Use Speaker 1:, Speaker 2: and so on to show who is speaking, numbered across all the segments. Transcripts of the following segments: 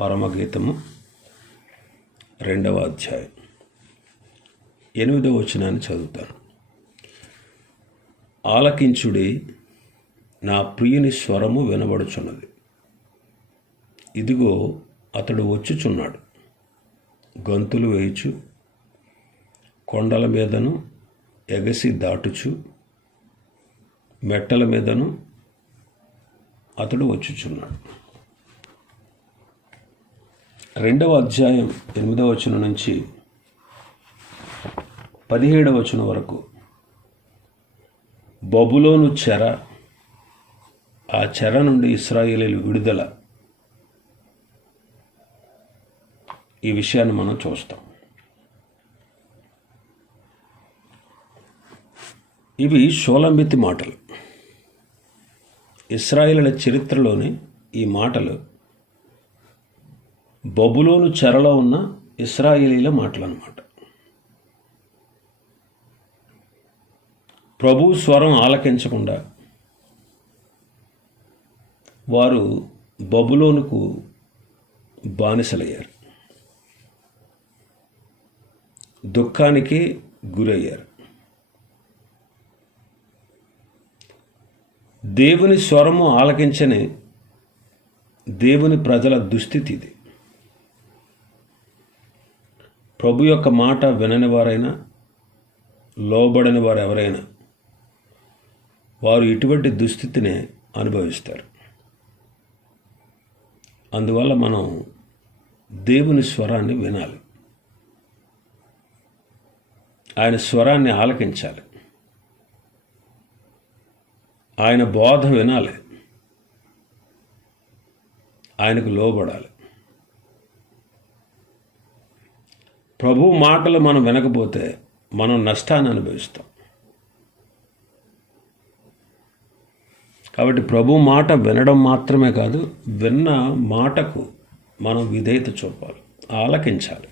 Speaker 1: పరమగీతము రెండవ అధ్యాయం. ఎనిమిదవ వచనాన్ని చదువుతాను. ఆలకించుడి నా ప్రియుని స్వరము వినబడుచున్నది. ఇదిగో అతడు వచ్చుచున్నాడు. గంతులు వేయుచు కొండల మీదను ఎగసి దాటుచు మెట్టల మీదను అతడు వచ్చుచున్నాడు. రెండవ అధ్యాయం ఎనిమిదవ వచనం నుంచి పదిహేడవ వచనం వరకు. బబులోను చెర ఆ చెర నుండి ఇస్రాయేలీలు విడుదల. ఈ విషయాన్ని మనం చూస్తాం. ఇవి షోలంబితి మాటలు. ఇస్రాయిల చరిత్రలోని ఈ మాటలు బబులోను చెరలో ఉన్న ఇస్రాయేలీల మాటలు అనమాట ప్రభు స్వరం ఆలకించకుండా వారు బబులోనుకు బానిసలయ్యారు. దుఃఖానికి గురయ్యారు. దేవుని స్వరము ఆలకించని దేవుని ప్రజల దుస్థితి ఇది. ప్రభు యొక్క మాట వినని వారైనా లోబడని వారు ఎవరైనా వారు ఇటువంటి దుస్థితిని అనుభవిస్తారు. అందువల్ల మనం దేవుని స్వరాన్ని వినాలి. ఆయన స్వరాన్ని ఆలకించాలి. ఆయన బోధ వినాలి. ఆయనకు లోబడాలి. ప్రభు మాటలు మనం వినకపోతే మనం నష్టాన్ని అనుభవిస్తాం. కాబట్టి ప్రభు మాట వినడం మాత్రమే కాదు విన్న మాటకు మనం విధేయత చూపాలి ఆలకించాలి.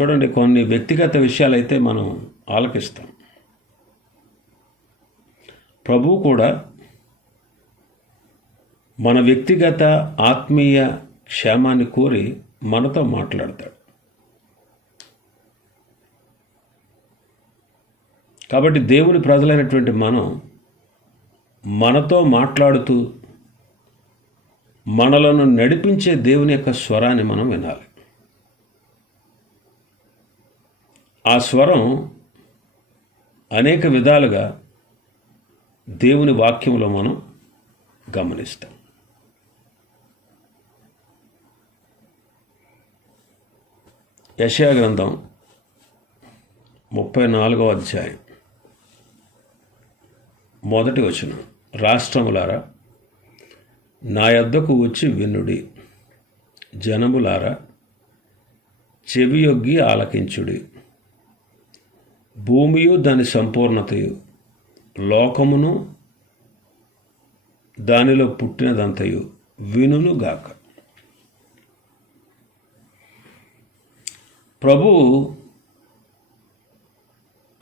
Speaker 1: చూడండి కొన్ని వ్యక్తిగత విషయాలైతే మనం ఆలకిస్తాం. ప్రభు కూడా మన వ్యక్తిగత ఆత్మీయ క్షేమాన్ని కోరి మనతో మాట్లాడతాడు. కాబట్టి దేవుని ప్రజలైనటువంటి మనం మనతో మాట్లాడుతూ మనలను నడిపించే దేవుని యొక్క స్వరాన్ని మనం వినాలి. ఆ స్వరం అనేక విధాలుగా దేవుని వాక్యంలో మనం గమనిస్తాం. యశయా గ్రంథం ముప్పై నాలుగవ అధ్యాయం. మొదటి వచనం. రాష్ట్రములారా నా యొద్దకు వచ్చి వినుడి. జనములారా చెవియొగ్గి ఆలకించుడి. భూమియు దాని సంపూర్ణతయు లోకమును దానిలో పుట్టినదంతయు వినును ప్రభువు ప్రభు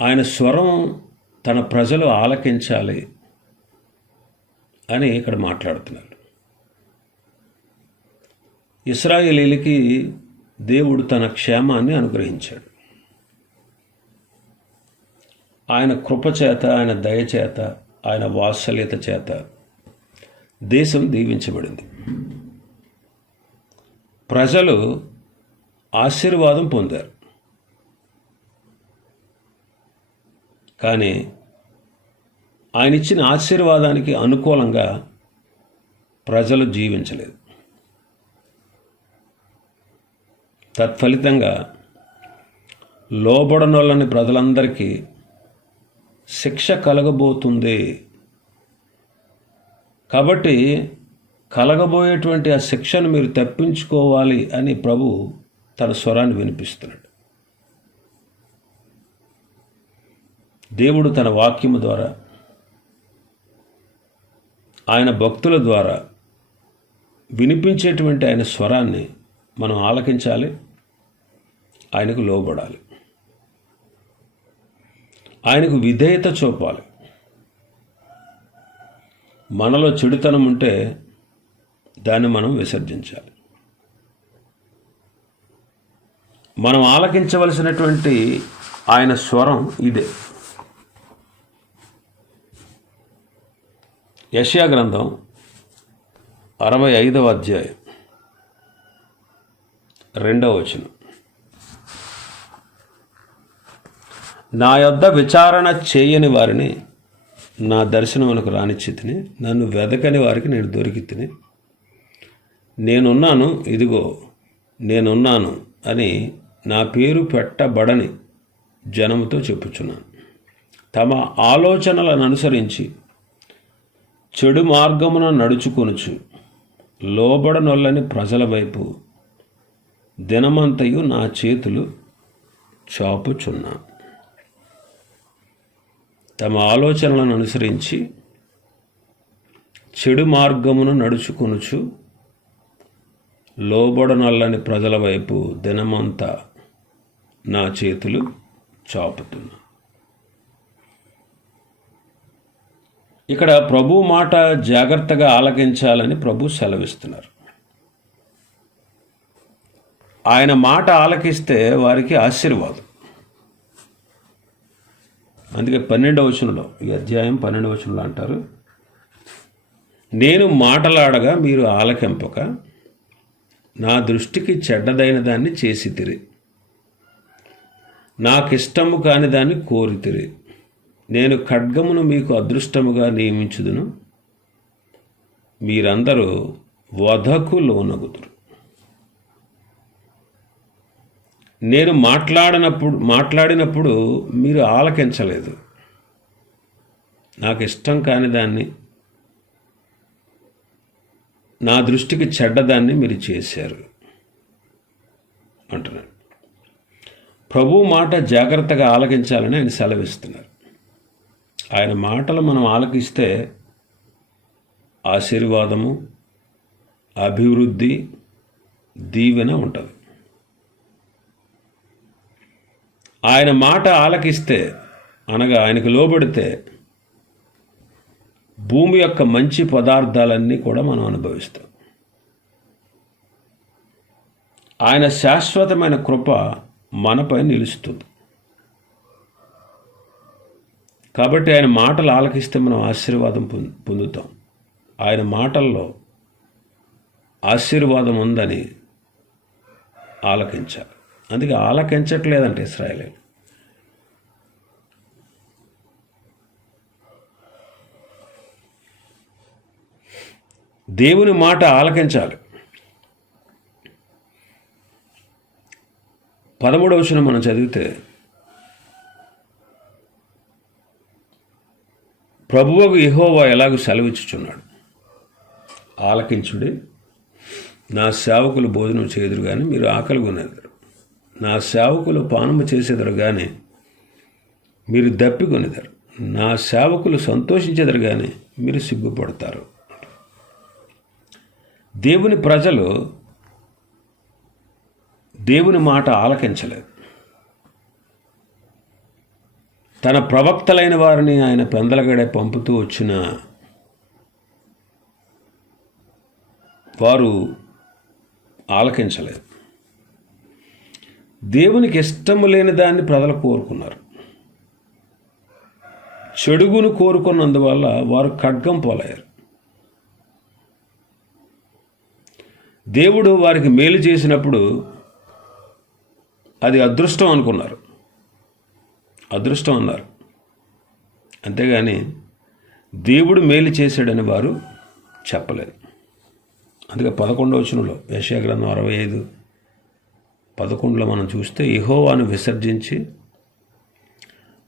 Speaker 1: ఆయన స్వరం తన ప్రజలు ఆలకించాలి అని ఇక్కడ మాట్లాడుతున్నారు ఇస్రాయేలీలకి దేవుడు తన క్షేమాన్ని అనుగ్రహించాడు. ఆయన కృపచేత ఆయన దయచేత ఆయన వాత్సల్యత చేత దేశం దీవించబడింది. ప్రజలు ఆశీర్వాదం పొందారు. కానీ ఆయన ఇచ్చిన ఆశీర్వాదానికి అనుకూలంగా ప్రజలు జీవించలేదు. తత్ఫలితంగా లోబడనోళ్ళని ప్రజలందరికీ శిక్ష కలగబోతుంది. కాబట్టి కలగబోయేటువంటి ఆ శిక్షను మీరు తప్పించుకోవాలి అని ప్రభు తన స్వరాన్ని వినిపిస్తున్నాడు. దేవుడు తన వాక్యము ద్వారా ఆయన భక్తుల ద్వారా వినిపించేటువంటి ఆయన స్వరాన్ని మనం ఆలకించాలి ఆయనకు లోబడాలి. ఆయనకు విధేయత చూపాలి. మనలో చెడుతనం ఉంటే దాన్ని మనం విసర్జించాలి. మనం ఆలకించవలసినటువంటి ఆయన స్వరం ఇదే. యష్యా గ్రంథం అరవై ఐదవ అధ్యాయం రెండవ వచనం. నా యొద్ద విచారణ చేయని వారిని నా దర్శనమునకు రానిచ్చితిని నన్ను వెదకని వారికి నేను దొరికితిని. నేనున్నాను ఇదిగో నేనున్నాను అని నా పేరు పెట్టబడని జనముతో చెప్పుచున్నాను. తమ ఆలోచనలను అనుసరించి చెడు మార్గమున నడుచుకొనుచు లోబడనొల్లని ప్రజల వైపు దినమంతయు నా చేతులు చాపుచున్నా తమ ఆలోచనలను అనుసరించి చెడు మార్గమును నడుచుకొనుచు లోబడనల్లని ప్రజల వైపు దినమంతా నా చేతులు చాపుతున్నా. ఇక్కడ ప్రభు మాట జాగ్రత్తగా ఆలకించాలని ప్రభు సెలవిస్తున్నారు. ఆయన మాట ఆలకిస్తే వారికి ఆశీర్వాదం. అందుకే పన్నెండవ వచనంలో ఈ అధ్యాయం పన్నెండవ వచనంలో అంటారు నేను మాటలాడగా మీరు ఆలకింపక నా దృష్టికి చెడ్డదైన దాన్ని చేసి తిరిగి నాకిష్టము కాని దాన్ని కోరితిరి. నేను ఖడ్గమును మీకు అదృష్టముగా నియమించుదును. మీరందరూ వధకు లోనగుదురు. నేను మాట్లాడినప్పుడు మాట్లాడినప్పుడు మీరు ఆలకించలేదు. నాకు ఇష్టం కాని దాన్ని నా దృష్టికి చెడ్డదాన్ని మీరు చేశారు. అంటున్నాను ప్రభు మాట జాగ్రత్తగా ఆలకించాలని ఆయన సెలవిస్తున్నారు. ఆయన మాటలు మనం ఆలకిస్తే ఆశీర్వాదము అభివృద్ధి దీవెన ఉంటుంది. ఆయన మాట ఆలకిస్తే అనగా ఆయనకు లోబడితే భూమి యొక్క మంచి పదార్థాలన్నీ కూడా మనం అనుభవిస్తాం. ఆయన శాశ్వతమైన కృప మనపై నిలుస్తుంది. కాబట్టి ఆయన మాటలు ఆలకిస్తే మనం ఆశీర్వాదం పొందుతాం. ఆయన మాటల్లో ఆశీర్వాదం ఉందని ఆలకించాలి. అందుకే ఆలకించట్లేదంటే ఇస్రాయలే దేవుని మాట ఆలకించాలి. పదమూడవ వచనం మనం చదివితే ప్రభువుకు యెహోవా ఎలాగో సెలవిచ్చుచున్నాడు? ఆలకించుడి నా సేవకులు భోజనం చేదురు కానీ మీరు ఆకలి కొనేదారు. నా సేవకులు పానము చేసేదారు కానీ మీరు దప్పికొనేదరు నా సేవకులు సంతోషించేదారు కానీ మీరు సిగ్గుపడతారు. దేవుని ప్రజలు దేవుని మాట ఆలకించలేదు. తన ప్రవక్తలైన వారిని ఆయన పెందలగడే పంపుతూ వచ్చిన వారు ఆలకించలేదు. దేవునికి ఇష్టము లేని దాన్ని ప్రజలు కోరుకున్నారు. చెడుగును కోరుకున్నందువల్ల వారు ఖడ్గం పోలయ్యారు. దేవుడు వారికి మేలు చేసినప్పుడు అది అదృష్టం అనుకున్నారు. అదృష్టం అన్నారు. అంతేగాని దేవుడు మేలు చేశాడని వారు చెప్పలేదు. అందుకే పదకొండవ వచనంలో యెషయా గ్రంథం అరవై ఐదు పదకొండులో మనం చూస్తే ఇహోవాను విసర్జించి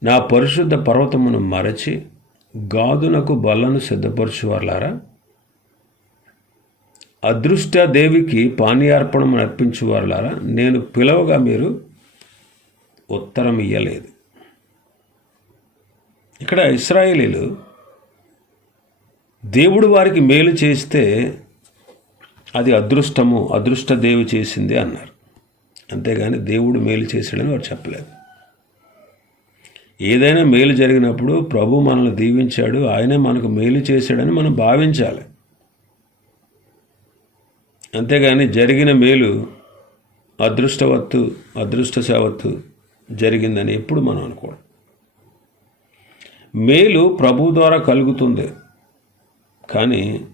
Speaker 1: నా పరిశుద్ధ పర్వతమును మరచి గాదునకు బల్లను సిద్ధపరచువార్లారా? అదృష్ట దేవికి పానీయార్పణం అర్పించువారులారా నేను పిలవగా మీరు ఉత్తరం ఇయ్యలేదు. ఇక్కడ ఇస్రాయేలీలు దేవుడు వారికి మేలు చేస్తే అది అదృష్టము అదృష్ట దేవి చేసింది అన్నారు. అంతేగాని దేవుడు మేలు చేశాడని వారు చెప్పలేదు. ఏదైనా మేలు జరిగినప్పుడు ప్రభు మనల్ని దీవించాడు ఆయనే మనకు మేలు చేశాడని మనం భావించాలి. అంతేగాని జరిగిన మేలు అదృష్టవత్తు అదృష్టశావత్తు జరిగిందని ఎప్పుడు మనం అనుకోవడం మేలు ప్రభు ద్వారా కలుగుతుంది కానీ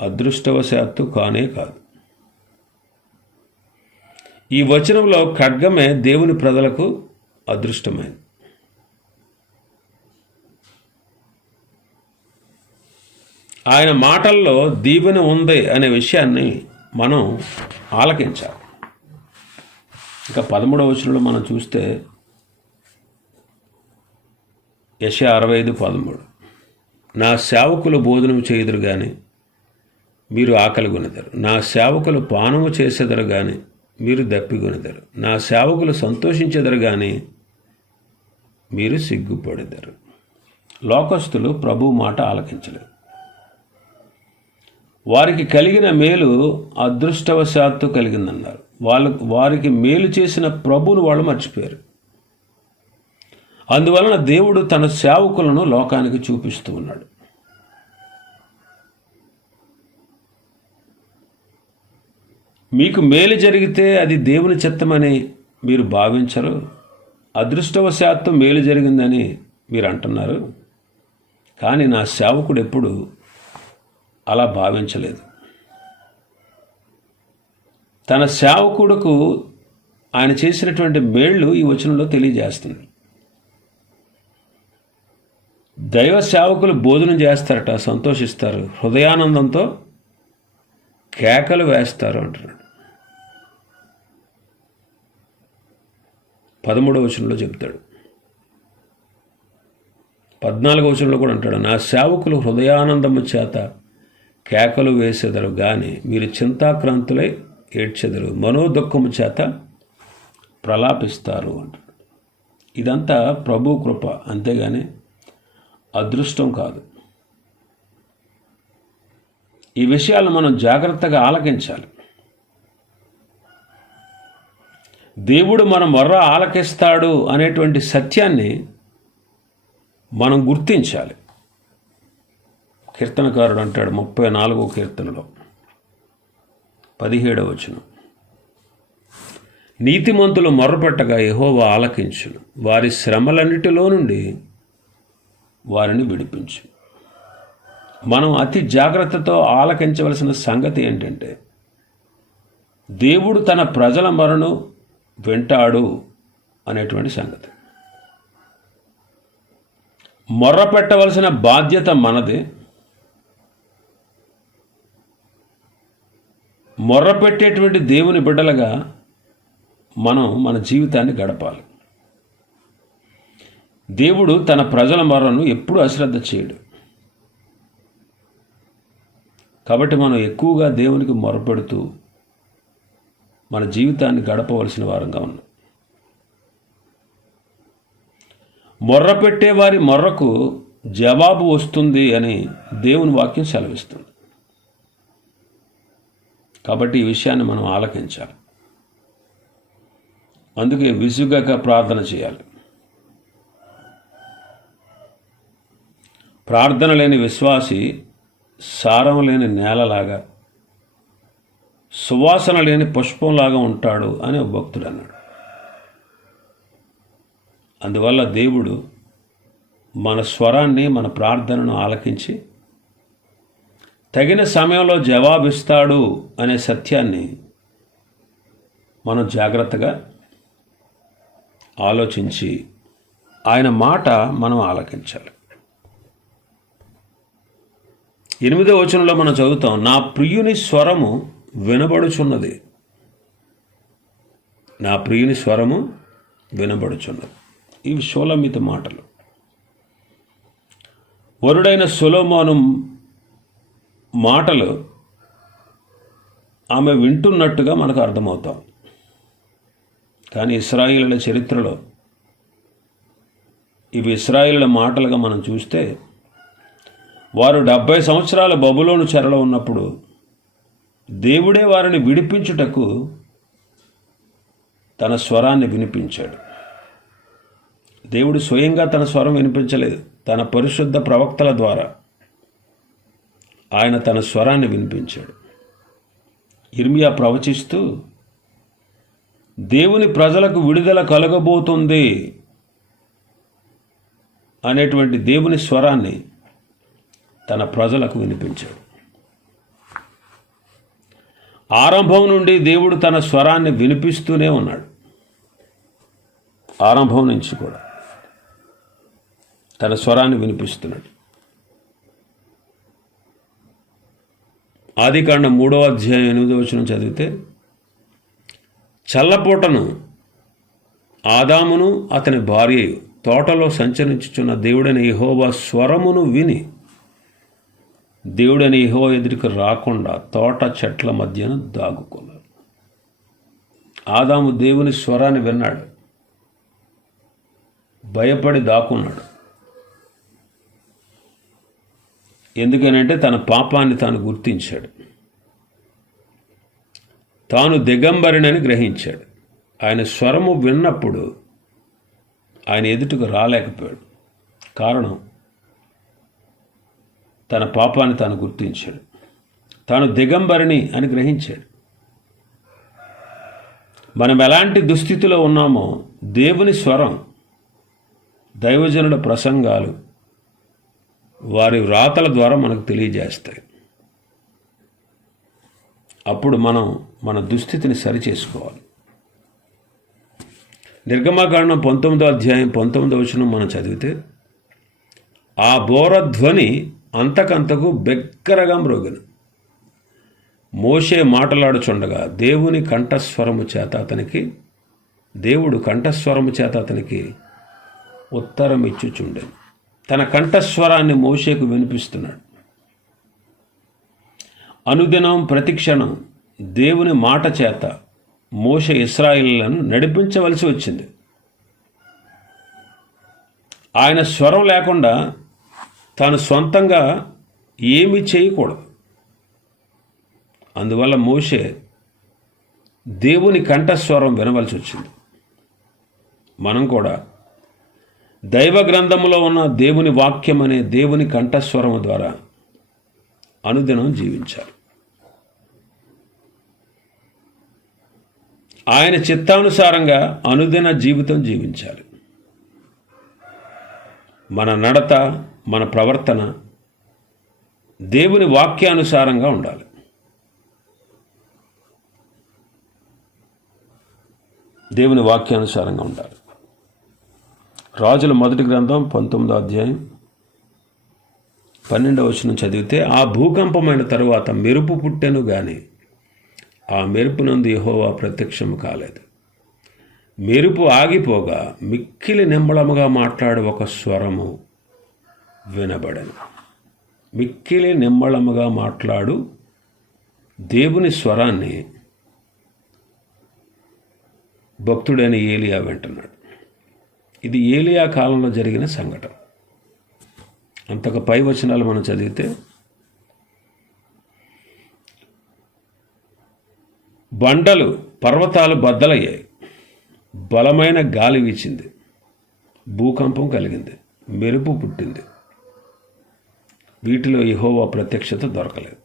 Speaker 1: అదృష్టవశాత్తు కానే కాదు. ఈ వచనంలో ఖడ్గమే దేవుని ప్రజలకు అదృష్టమైంది ఆయన మాటల్లో దీవెన ఉంది అనే విషయాన్ని మనం ఆలకించాలి. ఇంకా పదమూడవ వచనంలో మనం చూస్తే యశ అరవై ఐదు పదమూడు. నా సేవకులు భోజనం చేయుదురు కానీ మీరు ఆకలి కొనిదరు. నా సేవకులు పానము చేసేదరు కానీ మీరు దప్పికొనిదరు నా సేవకులు సంతోషించెదరు కానీ మీరు సిగ్గుపడెదరు. లోకస్తులు ప్రభు మాట ఆలకించలేదు వారికి కలిగిన మేలు అదృష్టవశాత్తు కలిగిందన్నారు. వాళ్ళు వారికి మేలు చేసిన ప్రభువును వాళ్ళు మర్చిపోయారు. అందువలన దేవుడు తన సేవకులను లోకానికి చూపిస్తూ ఉన్నాడు. మీకు మేలు జరిగితే అది దేవుని చిత్తమని మీరు భావించరు. అదృష్టవశాత్తు మేలు జరిగిందని మీరు అంటున్నారు. కానీ నా సేవకుడు ఎప్పుడు అలా భావించలేదు. తన సేవకుడుకు ఆయన చేసినటువంటి మేళ్ళు ఈ వచనంలో తెలియజేస్తుంది. దైవ సేవకులు భోజనం చేస్తారట సంతోషిస్తారు హృదయానందంతో కేకలు వేస్తారు అంటున్నాడు. పదమూడవ వచనంలో చెప్తాడు. పద్నాలుగవ వచనంలో కూడా అంటాడు నా సేవకులు హృదయానందము చేత కేకలు వేసెదరు గాని మీరు చింతాక్రాంతులై ఏడ్చెదరు. మనోదుఖము చేత ప్రలాపిస్తారు అంటాడు ఇదంతా ప్రభు కృప. అంతేగాని అదృష్టం కాదు. ఈ విషయాలను మనం జాగ్రత్తగా ఆలకించాలి. దేవుడు మన మొర్ర ఆలకిస్తాడు అనేటువంటి సత్యాన్ని మనం గుర్తించాలి. కీర్తనకారుడు అంటాడు ముప్పై నాలుగో కీర్తనలో. పదిహేడవ వచనం. నీతిమంతులు మొర్రపెట్టగా యహోవా ఆలకించును. వారి శ్రమలన్నిటిలో నుండి వారిని విడిపించు మనం అతి జాగ్రత్తతో ఆలకించవలసిన సంగతి ఏంటంటే దేవుడు తన ప్రజల మరణు వింటాడు అనేటువంటి సంగతి. మొర్ర పెట్టవలసిన బాధ్యత మనది. మొర్రపెట్టేటువంటి దేవుని బిడ్డలుగా మనం మన జీవితాన్ని గడపాలి. దేవుడు తన ప్రజల మొర్రను ఎప్పుడూ అశ్రద్ధ చేయడు. కాబట్టి మనం ఎక్కువగా దేవునికి మొరపెడుతూ మన జీవితాన్ని గడపవలసిన వారంగా ఉన్నాం. మొర్ర పెట్టే వారి మొర్రకు జవాబు వస్తుంది అని దేవుని వాక్యం సెలవిస్తుంది. కాబట్టి ఈ విషయాన్ని మనం ఆలకించాలి. అందుకే విసుగక ప్రార్థన చేయాలి. ప్రార్థన లేని విశ్వాసి సారం లేని నేలలాగా సువాసన లేని పుష్పంలాగా ఉంటాడు అని ఒక భక్తుడు అన్నాడు. అందువల్ల దేవుడు మన స్వరాన్ని మన ప్రార్థనను ఆలకించి తగిన సమయంలో జవాబిస్తాడు అనే సత్యాన్ని మనం జాగ్రత్తగా ఆలోచించి ఆయన మాట మనం ఆలకించాలి. ఎనిమిదో వచనంలో మనం చదువుతాం నా ప్రియుని స్వరము వినబడుచున్నది. నా ప్రియుని స్వరము వినబడుచున్నది. ఇవి షోలమిత మాటలు. వరుడైన సులోమోను మాటలు ఆమె వింటున్నట్టుగా మనకు అర్థమవుతాం. కానీ ఇస్రాయిల చరిత్రలో ఇవి ఇస్రాయిల మాటలుగా మనం చూస్తే వారు డెబ్భై సంవత్సరాల బబులోను చెరలో ఉన్నప్పుడు దేవుడే వారిని విడిపించుటకు తన స్వరాన్ని వినిపించాడు. దేవుడు స్వయంగా తన స్వరం వినిపించలేదు. తన పరిశుద్ధ ప్రవక్తల ద్వారా ఆయన తన స్వరాన్ని వినిపించాడు. ఇర్మియా ప్రవచిస్తూ దేవుని ప్రజలకు విడుదల కలగబోతుంది అనేటువంటి దేవుని స్వరాన్ని తన ప్రజలకు వినిపించాడు. ఆరంభం నుండి దేవుడు తన స్వరాన్ని వినిపిస్తూనే ఉన్నాడు. ఆరంభం నుంచి కూడా తన స్వరాన్ని వినిపిస్తున్నాడు. ఆదికాండ మూడో అధ్యాయం ఎనిమిదో వచనం చదివితే చల్లపూటను ఆదామును అతని భార్యయు తోటలో సంచరించుచున్న దేవుడని యెహోవా స్వరమును విని దేవుడని యెహోవా ఎదురికి రాకుండా తోట చెట్ల మధ్యన దాగుకున్నారు ఆదాము దేవుని స్వరాన్ని విన్నాడు. భయపడి దాక్కున్నాడు. ఎందుకనంటే తన పాపాన్ని తాను గుర్తించాడు. తాను దిగంబరినని గ్రహించాడు. ఆయన స్వరము విన్నప్పుడు ఆయన ఎదుటకు రాలేకపోయాడు. కారణం తన పాపాన్ని తాను గుర్తించాడు. తాను దిగంబరిని అని గ్రహించాడు. మనం ఎలాంటి దుస్థితిలో ఉన్నామో దేవుని స్వరం దైవజనుల ప్రసంగాలు వారి వ్రాతల ద్వారా మనకు తెలియజేస్తాయి. అప్పుడు మనం మన దుస్థితిని సరిచేసుకోవాలి. నిర్గమాకాండం పంతొమ్మిదో అధ్యాయం పంతొమ్మిదో వచనం మనం చదివితే ఆ బోరధ్వని అంతకంతకు బెక్కరగా మ్రోగను మోషే మాటలాడుచుండగా దేవుని కంఠస్వరము చేత అతనికి దేవుడు కంఠస్వరము చేత అతనికి ఉత్తరం ఇచ్చుచుండెను తన కంఠస్వరాన్ని మోషేకు వినిపిస్తున్నాడు. అనుదినం ప్రతిక్షణం దేవుని మాట చేత మోష ఇస్రాయిలను నడిపించవలసి వచ్చింది. ఆయన స్వరం లేకుండా తాను సొంతంగా ఏమీ చేయకూడదు. అందువల్ల మోషే దేవుని కంఠస్వరం వినవలసి వచ్చింది. మనం కూడా దైవ గ్రంథములో ఉన్న దేవుని వాక్యం అనే దేవుని కంఠస్వరము ద్వారా అనుదినం జీవించాలి. ఆయన చిత్తానుసారంగా అనుదిన జీవితం జీవించాలి. మన నడత మన ప్రవర్తన దేవుని వాక్యానుసారంగా ఉండాలి. దేవుని వాక్యానుసారంగా ఉండాలి. రాజుల మొదటి గ్రంథం పంతొమ్మిదో అధ్యాయం పన్నెండవ వచనం చదివితే ఆ భూకంపమైన తరువాత మెరుపు పుట్టెను కానీ ఆ మెరుపు నందు యహోవా ప్రత్యక్షము కాలేదు. మెరుపు ఆగిపోగా మిక్కిలి నిమ్మళముగా మాట్లాడు ఒక స్వరము వినబడను. మిక్కిలి నిమ్మళముగా మాట్లాడు దేవుని స్వరాన్ని భక్తుడైన ఏలియా వింటున్నాడు. ఇది ఏలియా కాలంలో జరిగిన సంఘటన. అంతకు పై వచనాలు మనం చదివితే బండలు పర్వతాలు బద్దలయ్యాయి. బలమైన గాలి వీచింది. భూకంపం కలిగింది. మెరుపు పుట్టింది. వీటిలో ఇహోవా ప్రత్యక్షత దొరకలేదు.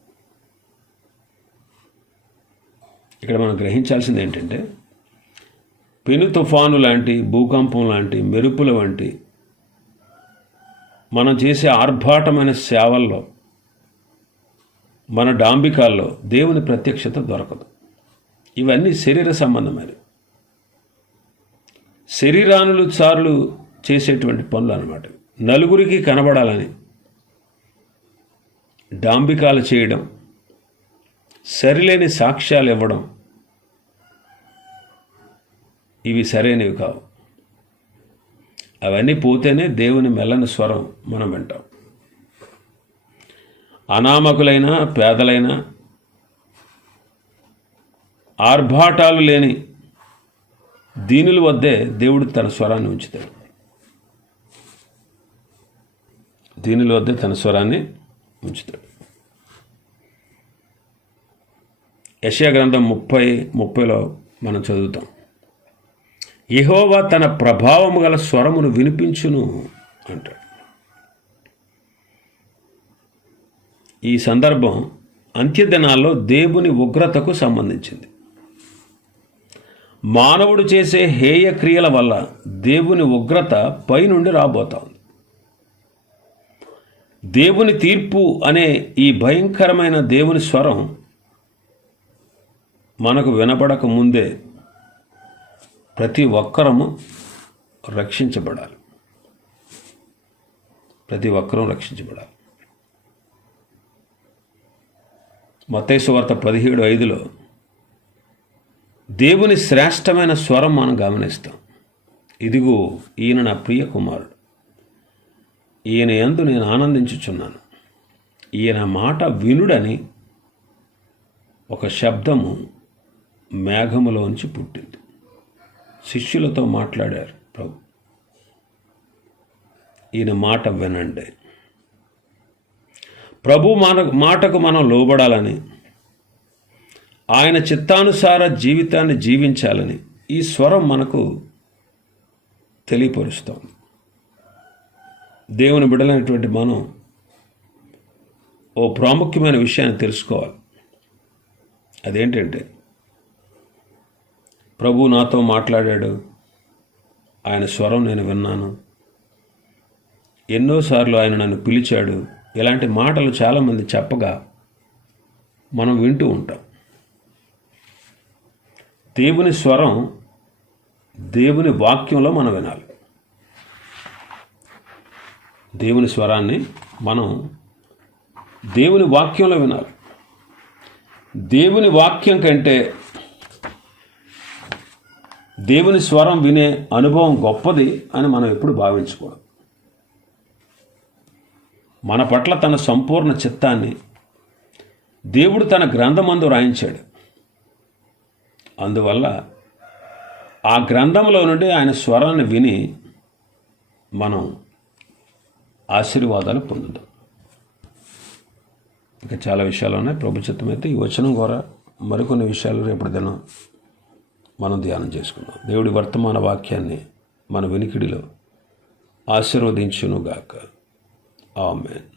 Speaker 1: ఇక్కడ మనం గ్రహించాల్సింది ఏంటంటే పెను తుఫాను లాంటి భూకంపం లాంటి మెరుపుల వంటి మనం చేసే ఆర్భాటమైన సేవల్లో మన డాంబికాల్లో దేవుని ప్రత్యక్షత దొరకదు. ఇవన్నీ శరీర సంబంధమైనవి శరీరానులు చారులు చేసేటువంటి పనులు అన్నమాట నలుగురికి కనబడాలని డాంబికాలు చేయడం సరిలేని సాక్ష్యాలు ఇవ్వడం ఇవి సరైనవి కావు. అవన్నీ పోతేనే దేవుని మెల్లని స్వరం మనం వింటాం. అనామకులైన పేదలైన ఆర్భాటాలు లేని దీనుల వద్దే దేవుడు తన స్వరాన్ని ఉంచుతాడు. దీనిలో వద్దే తన స్వరాన్ని ఉంచుతాడు. యశా గ్రంథం ముప్పై ముప్పైలో మనం చదువుతాం. యెహోవా తన ప్రభావము గల స్వరమును వినిపించును అంటాడు. ఈ సందర్భం అంత్యదినాల్లో దేవుని ఉగ్రతకు సంబంధించింది. మానవుడు చేసే హేయ క్రియల వల్ల దేవుని ఉగ్రత పైనుండి రాబోతా ఉంది. దేవుని తీర్పు అనే ఈ భయంకరమైన దేవుని స్వరం మనకు వినపడక ముందే ప్రతి ఒక్కరము రక్షించబడాలి. ప్రతి ఒక్కరూ రక్షించబడాలి. మతేసు వార్త పదిహేడు ఐదులో దేవుని శ్రేష్టమైన స్వరం మనం గమనిస్తాం. ఇదిగో ఈయన నా ప్రియ కుమారుడు. ఈయన ఎందు నేను ఆనందించుచున్నాను. ఈయన మాట వినుడని ఒక శబ్దము మేఘములోంచి పుట్టింది. శిష్యులతో మాట్లాడారు ప్రభు ఈయన మాట వినండి. ప్రభు మన మాటకు మనం లోబడాలని ఆయన చిత్తానుసార జీవితాన్ని జీవించాలని ఈ స్వరం మనకు తెలియపరుస్తోంది దేవుని బిడలైనటువంటి మనం ఓ ప్రాముఖ్యమైన విషయాన్ని తెలుసుకోవాలి. అదేంటంటే ప్రభు నాతో మాట్లాడాడు. ఆయన స్వరం నేను విన్నాను. ఎన్నోసార్లు ఆయన నన్ను పిలిచాడు. ఇలాంటి మాటలు చాలామంది చెప్పగా మనం వింటూ ఉంటాం. దేవుని స్వరం దేవుని వాక్యంలో మనం వినాలి. దేవుని స్వరాన్ని మనం దేవుని వాక్యంలో వినాలి. దేవుని వాక్యం కంటే దేవుని స్వరం వినే అనుభవం గొప్పది అని మనం ఎప్పుడు భావించకూడదు మన పట్ల తన సంపూర్ణ చిత్తాన్ని దేవుడు తన గ్రంథమందు రాయించాడు. అందువల్ల ఆ గ్రంథంలో నుండి ఆయన స్వరాన్ని విని మనం ఆశీర్వాదాలు పొందుతాం. ఇంకా చాలా విషయాలు ఉన్నాయి. ప్రభుత్వం అయితే ఈ వచనం ద్వారా మరికొన్ని విషయాలు రేపటి దినం మనం ధ్యానం చేసుకుందాం. దేవుడి వర్తమాన వాక్యాన్ని మన వినికిడిలో ఆశీర్వదించునుగాక. ఆమెన్.